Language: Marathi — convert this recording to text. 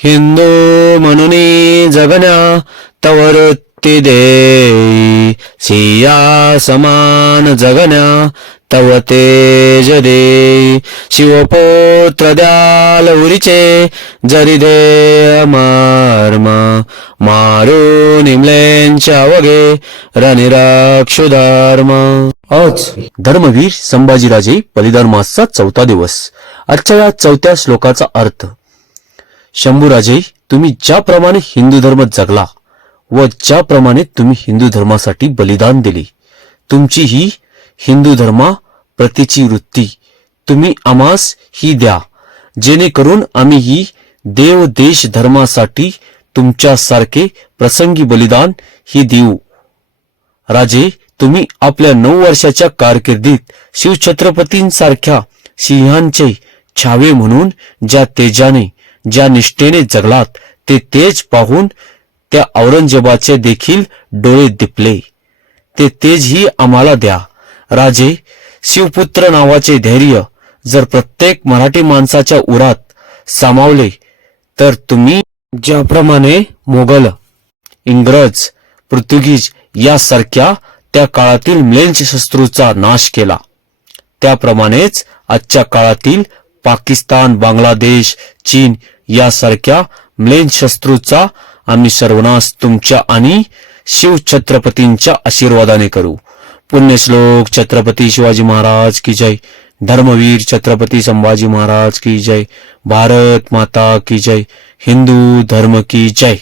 हिंदू म्हणून जगण्या तव वृत्ती देई, सिया समान जगण्या तव तेज देई. शिवपुत्र द्याल उरीचे जरी दे मर्म, मारून इमलेंच्या वगे रणिराक्षु धर्म. आज धर्मवीर संभाजीराजे बलिदान मासचा 4था दिवस. आजच्या या 4थ्या श्लोकाचा अर्थ: शंभूराजे, तुम्ही ज्याप्रमाणे हिंदू धर्म जगला व ज्याप्रमाणे तुम्ही हिंदू धर्मासाठी बलिदान दिले, तुमची ही हिंदू धर्मा प्रतीची वृत्ती तुम्ही आम्हास ही द्या, जेणेकरून आम्ही ही देव देश धर्मासाठी तुमच्यासारखे प्रसंगी बलिदान ही देऊ. राजे, तुम्ही आपल्या 9 वर्षाच्या कारकिर्दीत शिवछत्रपतींसारख्या सिंहांचे छावे म्हणून ज्या तेजाने, ज्या निष्ठेने जगलात, ते तेज पाहून त्या औरंगजेबाचे देखील डोळे दिपले. ते तेजही आम्हाला द्या. राजे, शिवपुत्र नावाचे धैर्य जर प्रत्येक मराठी माणसाच्या उरात सामावले तर तुम्ही ज्याप्रमाणे मोगल, इंग्रज, पोर्तुगीज यासारख्या त्या काळातील म्लेच्छ शत्रूचा नाश केला, त्याप्रमाणेच आजच्या काळातील पाकिस्तान, बांगलादेश, चीन यासारख्या म्लेच्छ शत्रूचा आम्ही सर्वनाश तुमच्या आणि शिवछत्रपतींच्या आशीर्वादाने करू. पुण्यश्लोक छत्रपती शिवाजी महाराज की जय. धर्मवीर छत्रपती संभाजी महाराज की जय. भारत माता की जय. हिंदू धर्म की जय.